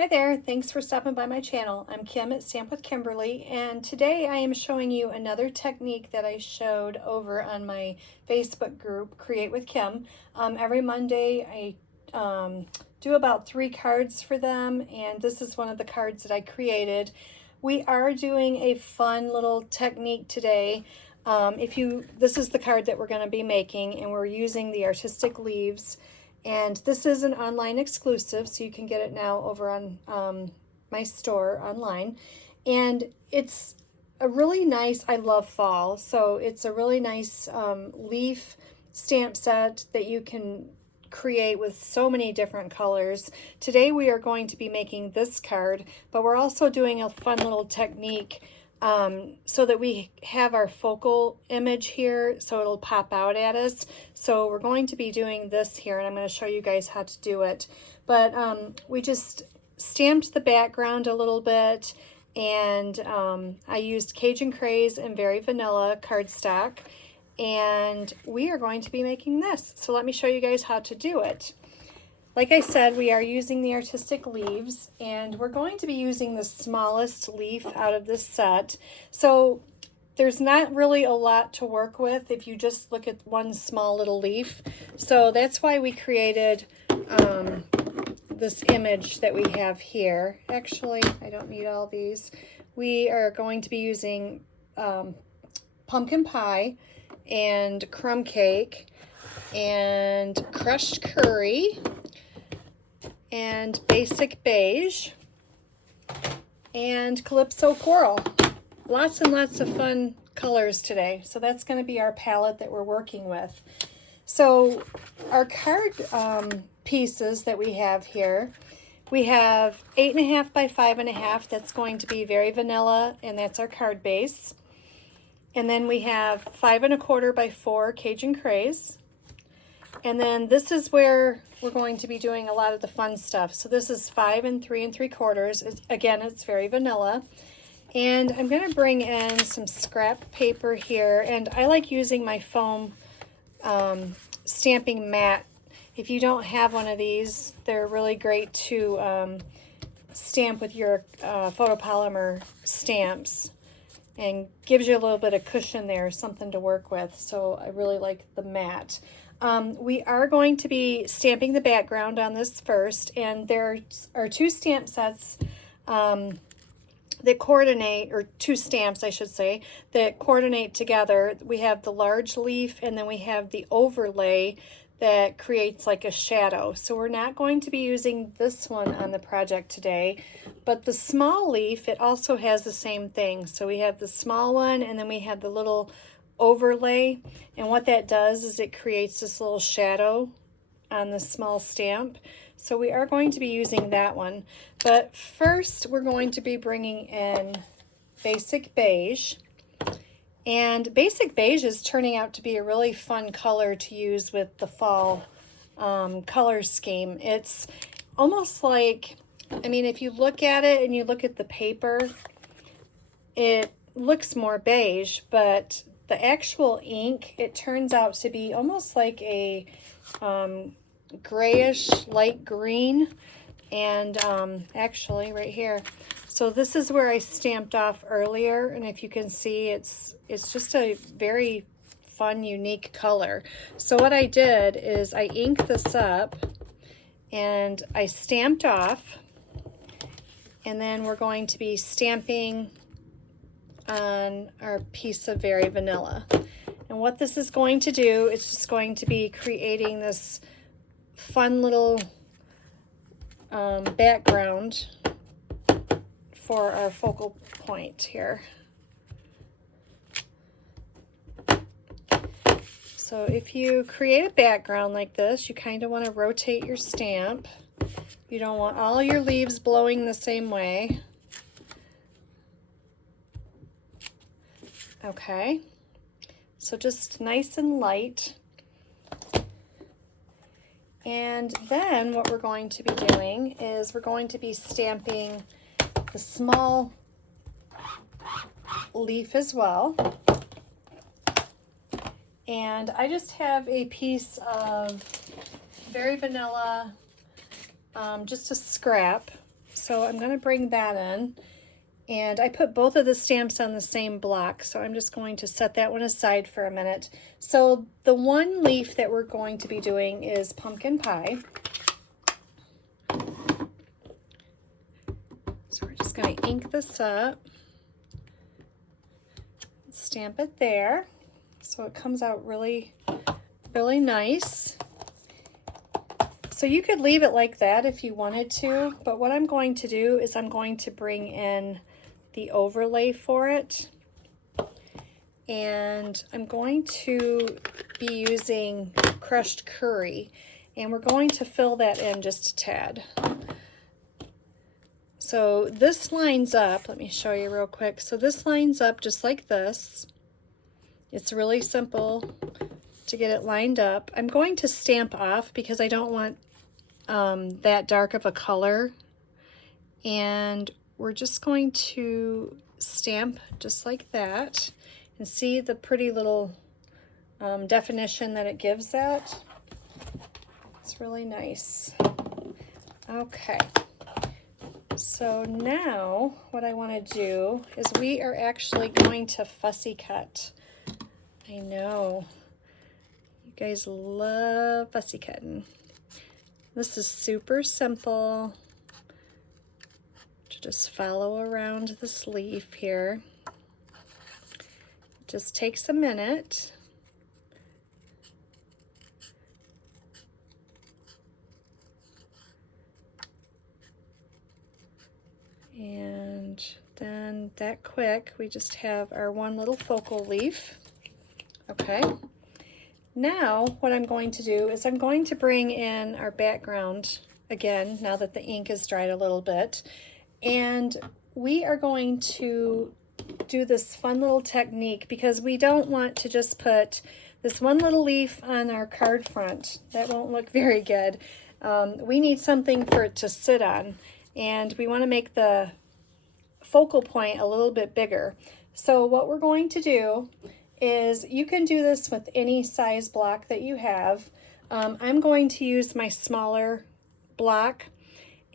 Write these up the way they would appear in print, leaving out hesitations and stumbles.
Hi there, thanks for stopping by my channel. I'm Kim at Stamp with Kimberly, and today I am showing you another technique that I showed over on my Facebook group, Create with Kim. Every Monday I do about 3 cards for them, and this is one of the cards that I created. We are doing a fun little technique today. This is the card that we're going to be making, and we're using the artistic leaves. And this is an online exclusive, so you can get it now over on my store online. And it's a really nice, I love fall, so it's a really nice leaf stamp set that you can create with so many different colors. Today we are going to be making this card, but we're also doing a fun little technique so that we have our focal image here, so it'll pop out at us. So we're going to be doing this here, and I'm going to show you guys how to do it. But we just stamped the background a little bit, and I used Cajun Craze and Very Vanilla cardstock, and we are going to be making this. So let me show you guys how to do it. Like I said, we are using the artistic leaves, and we're going to be using the smallest leaf out of this set. So there's not really a lot to work with if you just look at one small little leaf. So that's why we created this image that we have here. Actually, I don't need all these. We are going to be using pumpkin pie and crumb cake and crushed curry and basic beige and calypso coral. Lots and lots of fun colors today. So that's going to be our palette that we're working with. So our card pieces that we have here, we have 8.5 by 5.5. That's going to be Very Vanilla, and that's our card base. And then we have 5.25 by 4 Cajun Craze. And then this is where we're going to be doing a lot of the fun stuff. So this is 5 and 3 3/4. Again, it's Very Vanilla. And I'm going to bring in some scrap paper here. And I like using my foam stamping mat. If you don't have one of these, they're really great to stamp with your photopolymer stamps, and gives you a little bit of cushion there, something to work with. So I really like the mat. We are going to be stamping the background on this first, and there are 2 stamp sets that coordinate, or 2 stamps I should say, that coordinate together. We have the large leaf, and then we have the overlay that creates like a shadow. So we're not going to be using this one on the project today, but the small leaf, it also has the same thing. So we have the small one, and then we have the little overlay, and what that does is it creates this little shadow on the small stamp. So we are going to be using that one, but first we're going to be bringing in basic beige. And basic beige is turning out to be a really fun color to use with the fall color scheme. It's almost like, I mean, if you look at it and you look at the paper, it looks more beige, but the actual ink, it turns out to be almost like a grayish light green. And actually right here, so this is where I stamped off earlier, and if you can see, it's just a very fun, unique color. So what I did is I inked this up and I stamped off, and then we're going to be stamping on our piece of Very Vanilla. And what this is going to do, it's just going to be creating this fun little background for our focal point here. So if you create a background like this, you kind of want to rotate your stamp. You don't want all your leaves blowing the same way. Okay, so just nice and light. And then what we're going to be doing is we're going to be stamping the small leaf as well. And I just have a piece of Very Vanilla, just a scrap. So I'm going to bring that in. And I put both of the stamps on the same block, so I'm just going to set that one aside for a minute. So the one leaf that we're going to be doing is pumpkin pie. So we're just going to ink this up, stamp it there, so it comes out really, really nice. So you could leave it like that if you wanted to, but what I'm going to do is I'm going to bring in the overlay for it, and I'm going to be using crushed curry, and we're going to fill that in just a tad. So this lines up, let me show you real quick. So this lines up just like this. It's really simple to get it lined up. I'm going to stamp off because I don't want that dark of a color, and we're just going to stamp just like that, and see the pretty little definition that it gives that. It's really nice. Okay, so now what I want to do is we are actually going to fussy cut. I know you guys love fussy cutting. This is super simple. Just follow around this leaf here. It just takes a minute. And then that quick, we just have our one little focal leaf. Okay. Now what I'm going to do is I'm going to bring in our background again, now that the ink is dried a little bit. And we are going to do this fun little technique because we don't want to just put this one little leaf on our card front. That won't look very good. We need something for it to sit on, and we want to make the focal point a little bit bigger. So what we're going to do is, you can do this with any size block that you have. I'm going to use my smaller block.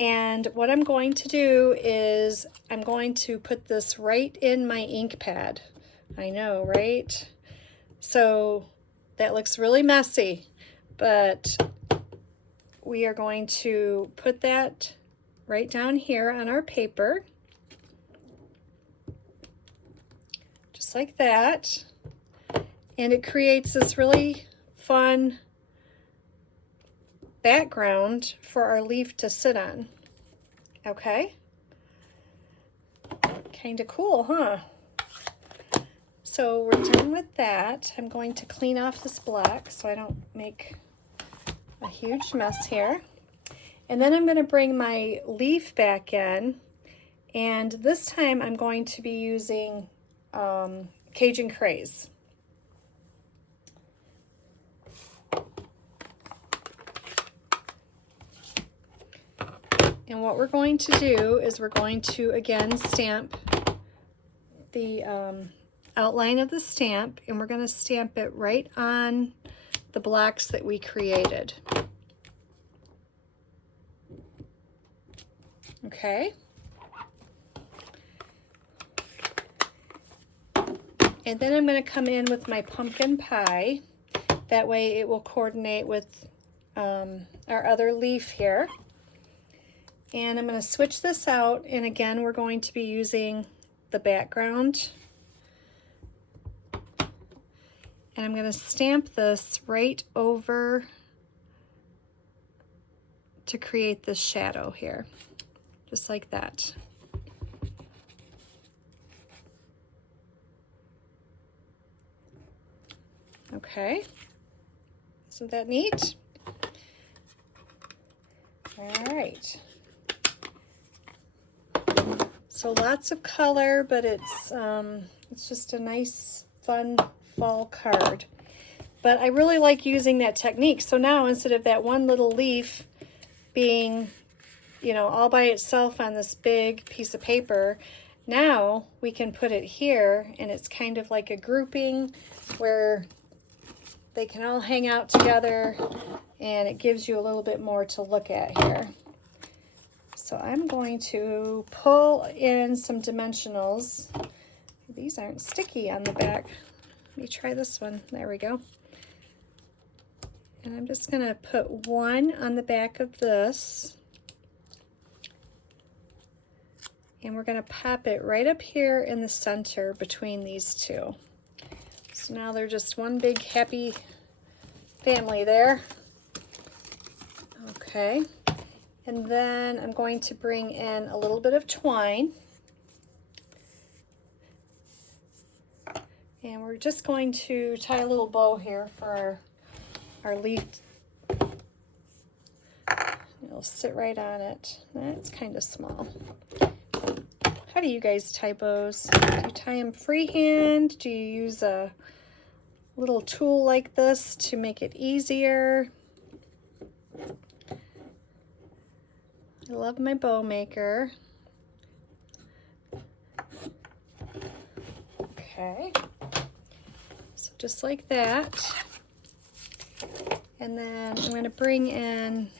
And what I'm going to do is I'm going to put this right in my ink pad. I know, right? So that looks really messy, but we are going to put that right down here on our paper, just like that. And it creates this really fun background for our leaf to sit on. Okay, kind of cool, huh? So we're done with that. I'm going to clean off this block so I don't make a huge mess here. And then I'm going to bring my leaf back in, and this time I'm going to be using Cajun Craze. And what we're going to do is we're going to again stamp the outline of the stamp, and we're going to stamp it right on the blocks that we created. Okay. And then I'm going to come in with my pumpkin pie. That way it will coordinate with our other leaf here. And I'm going to switch this out, and again we're going to be using the background. And I'm going to stamp this right over to create this shadow here, just like that. Okay, isn't that neat? All right. So lots of color, but it's just a nice, fun fall card. But I really like using that technique. So now instead of that one little leaf being, you know, all by itself on this big piece of paper, now we can put it here, and it's kind of like a grouping where they can all hang out together, and it gives you a little bit more to look at here. So I'm going to pull in some dimensionals. These aren't sticky on the back. Let me try this one. There we go. And I'm just going to put one on the back of this. And we're going to pop it right up here in the center between these two. So now they're just one big happy family there. Okay. And then I'm going to bring in a little bit of twine. And we're just going to tie a little bow here for our leaf. It'll sit right on it. That's kind of small. How do you guys tie bows? Do you tie them freehand? Do you use a little tool like this to make it easier? I love my bow maker. Okay. Just like that. And then I'm going to bring in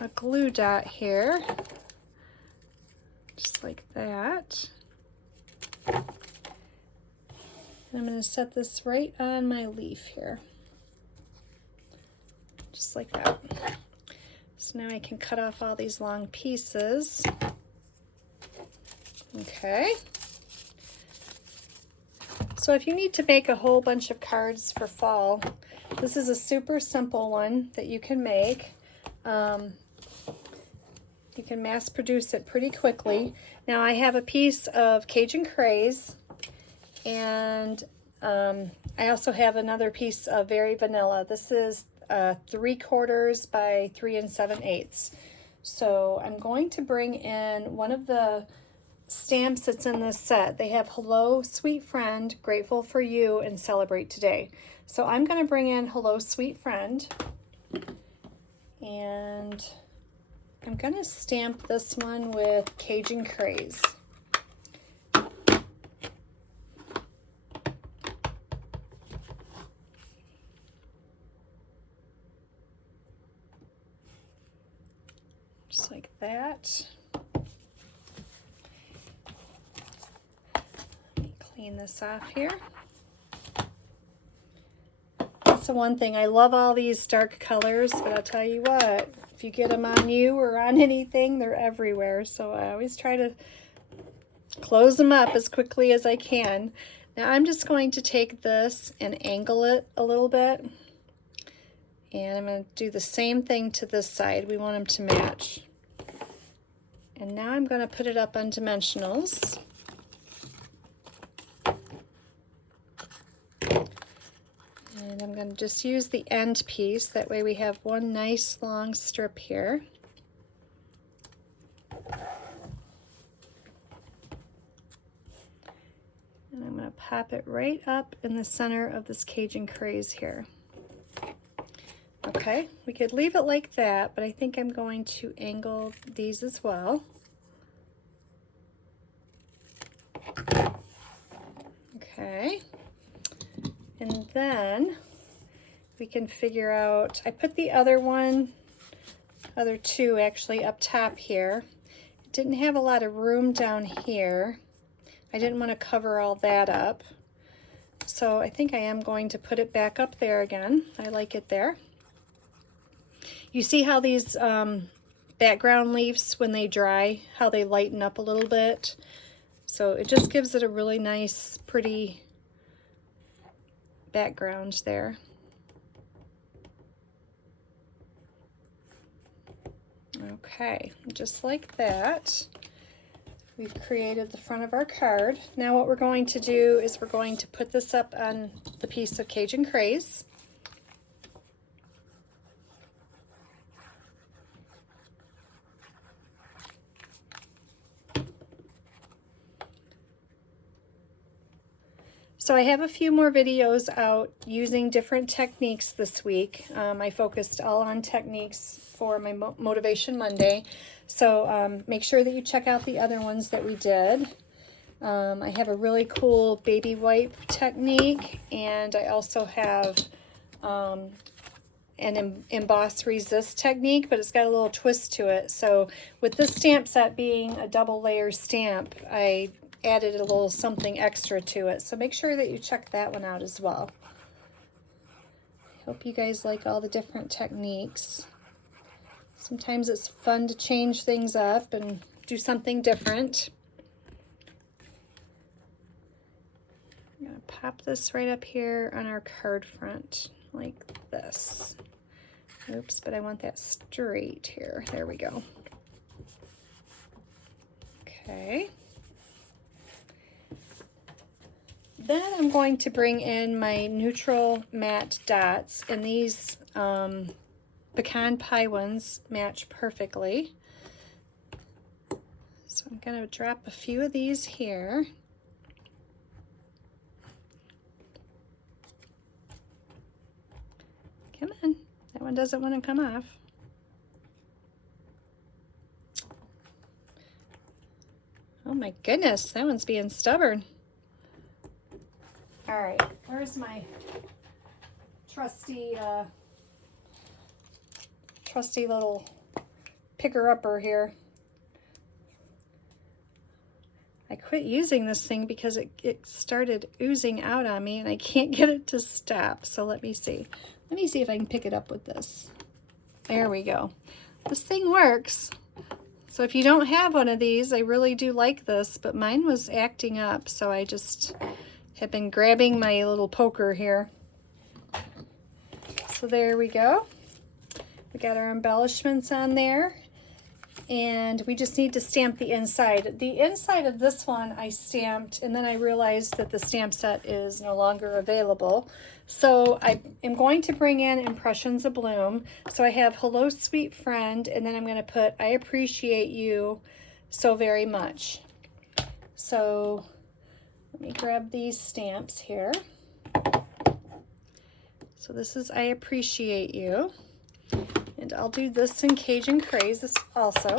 a glue dot here, just like that. And I'm going to set this right on my leaf here, just like that. So now I can cut off all these long pieces. Okay. So if you need to make a whole bunch of cards for fall, this is a super simple one that you can make. You can mass produce it pretty quickly. Now I have a piece of Cajun Craze, and I also have another piece of Very Vanilla. This is 3/4 by 3 7/8. So I'm going to bring in one of the stamps that's in this set. They have Hello Sweet Friend, Grateful for You, and Celebrate Today. So I'm going to bring in Hello Sweet Friend, and I'm going to stamp this one with Cajun Craze. Just like that. Clean this off here. That's the one thing. I love all these dark colors, but I'll tell you what, if you get them on you or on anything, they're everywhere. So I always try to close them up as quickly as I can. Now I'm just going to take this and angle it a little bit. And I'm going to do the same thing to this side. We want them to match. And now I'm going to put it up on dimensionals. And I'm going to just use the end piece. That way we have one nice long strip here. And I'm going to pop it right up in the center of this Cajun Craze here. Okay, we could leave it like that, but I think I'm going to angle these as well. Okay. And then we can figure out, I put the other two actually up top here. It didn't have a lot of room down here. I didn't want to cover all that up. So I think I am going to put it back up there again. I like it there. You see how these background leaves, when they dry, how they lighten up a little bit? So it just gives it a really nice, pretty background there. Okay, just like that, we've created the front of our card. Now what we're going to do is we're going to put this up on the piece of Cajun Craze. So I have a few more videos out using different techniques this week. I focused all on techniques for my Motivation Monday. So make sure that you check out the other ones that we did. I have a really cool baby wipe technique, and I also have an emboss resist technique, but it's got a little twist to it. So with this stamp set being a double layer stamp, I added a little something extra to it. So make sure that you check that one out as well. Hope you guys like all the different techniques. Sometimes it's fun to change things up and do something different. I'm going to pop this right up here on our card front like this. Oops, but I want that straight here. There we go. Okay. Then I'm going to bring in my neutral matte dots, and these pecan pie ones match perfectly. So I'm going to drop a few of these here. Come on, that one doesn't want to come off. Oh my goodness, that one's being stubborn. All right, where's my trusty little picker-upper here? I quit using this thing because it started oozing out on me and I can't get it to stop. So let me see. Let me see if I can pick it up with this. There we go. This thing works. So if you don't have one of these, I really do like this, but mine was acting up, so I just have been grabbing my little poker here. So there we go. We got our embellishments on there, and we just need to stamp the inside. The inside of this one I stamped, and then I realized that the stamp set is no longer available. So I am going to bring in Impressions of Bloom. So I have Hello Sweet Friend, and then I'm going to put I appreciate you so very much. So let me grab these stamps here. So this is I appreciate you. And I'll do this in Cajun Craze also.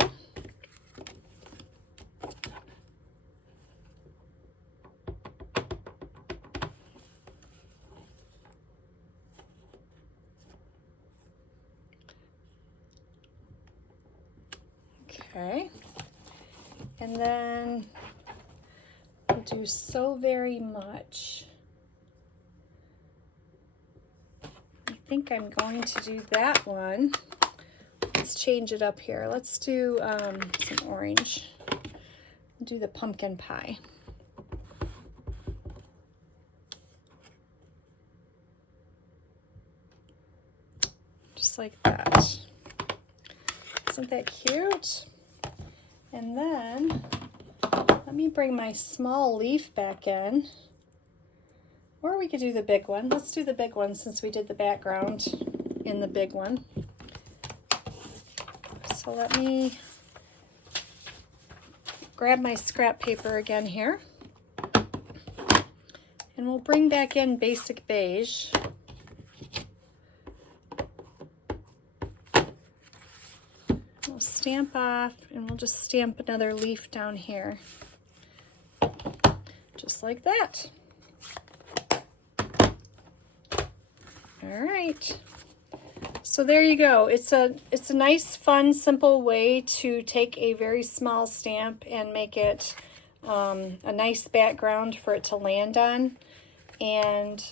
Okay. And then we'll do so very much. I think I'm going to do that one. Let's change it up here. Let's do some orange. Do the pumpkin pie. Just like that. Isn't that cute? And then let me bring my small leaf back in. Or we could do the big one. Let's do the big one since we did the background in the big one. So let me grab my scrap paper again here. And we'll bring back in Basic Beige. We'll stamp off, and we'll just stamp another leaf down here. Just like that. All right. So there you go. It's a nice, fun, simple way to take a very small stamp and make it a nice background for it to land on. And,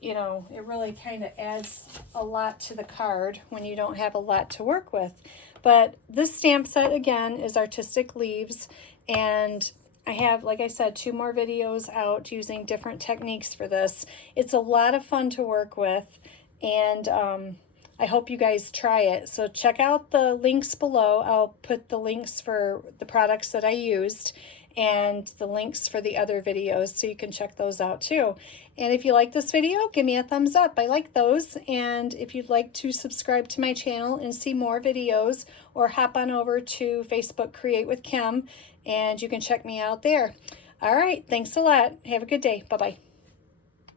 you know, it really kind of adds a lot to the card when you don't have a lot to work with. But this stamp set, again, is Artistic Leaves. And I have, like I said, 2 more videos out using different techniques for this. It's a lot of fun to work with. And I hope you guys try it. So check out the links below. I'll put the links for the products that I used and the links for the other videos so you can check those out too. And if you like this video, give me a thumbs up. I like those. And if you'd like to subscribe to my channel and see more videos, or hop on over to Facebook Create with Kim and you can check me out there. All right, thanks a lot. Have a good day. Bye-bye.